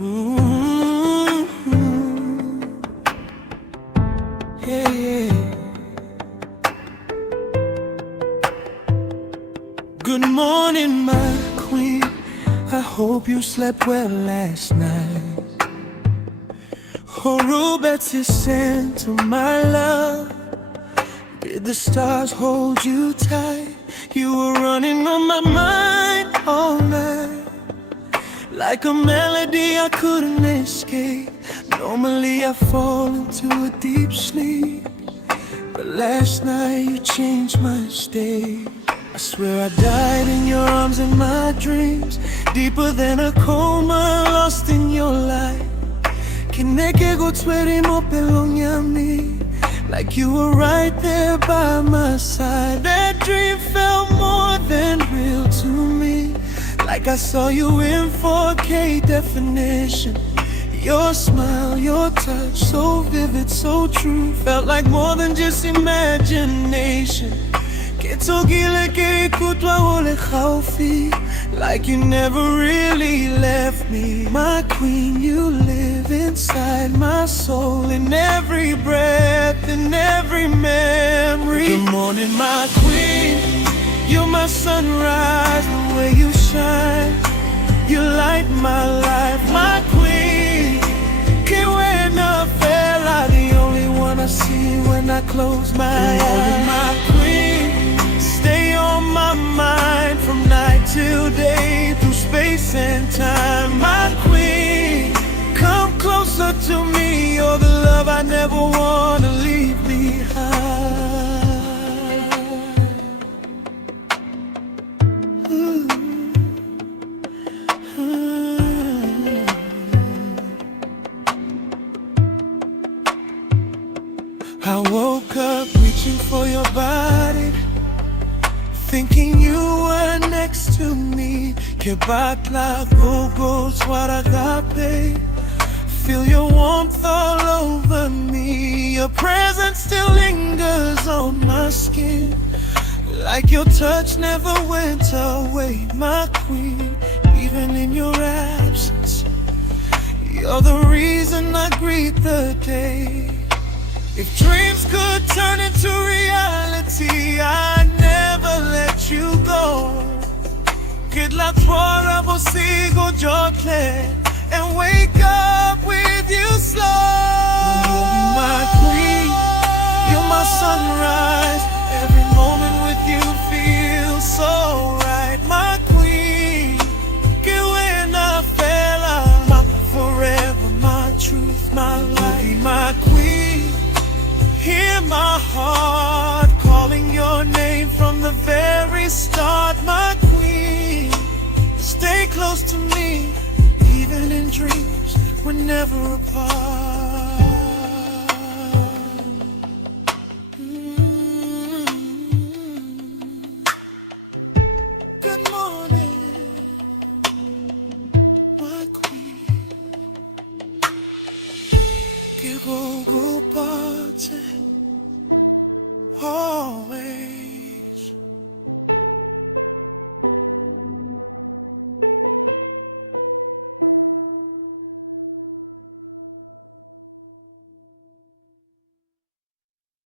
Mm-hmm. Yeah, yeah. Good morning, my queen. I hope you slept well last night. Oh, robetse, sentle, my love. Did the stars hold you tight? You were running on my mind all night, like a melody I couldn't escape. Normally I fall into a deep sleep, but last night you changed my state. I swear I died in your arms in my dreams, deeper than a coma, lost in your light. Kineke go tshwere mo pelong ya me, like you were right there by my side. That dream felt more than real to me, like I saw you in 4K definition. Your smile, your touch, so vivid, so true, felt like more than just imagination. Tsogile, ikutlwa, gaufi, like you never really left me. My queen, you live inside my soul, in every breath, in every memory. Good morning, my queen. You're my sunrise, the way you shine. You light my life, my queen. Wena, fela, the only one I see when I close my eyes. My queen, stay on my mind from night till day, through space and time. My queen, come closer to me. You're the love I never wanna leave behind. I woke up reaching for your body, thinking you were next to me. Ikutlwa, go, tsogile. Feel your warmth all over me. Your presence still lingers on my skin, like your touch never went away. My queen, even in your absence, you're the reason I greet the day. If dreams could turn into reality, I'd never let you go. Ikutlwa, tsogile, and wake up with you slow. You'll be my queen, you're my sunrise. Every moment with you feels so right. My queen, wena, fela, my forever, my truth, my life. My queen, hear my heart calling your name from the very start. My queen, stay close to me, even in dreams, we're never apart.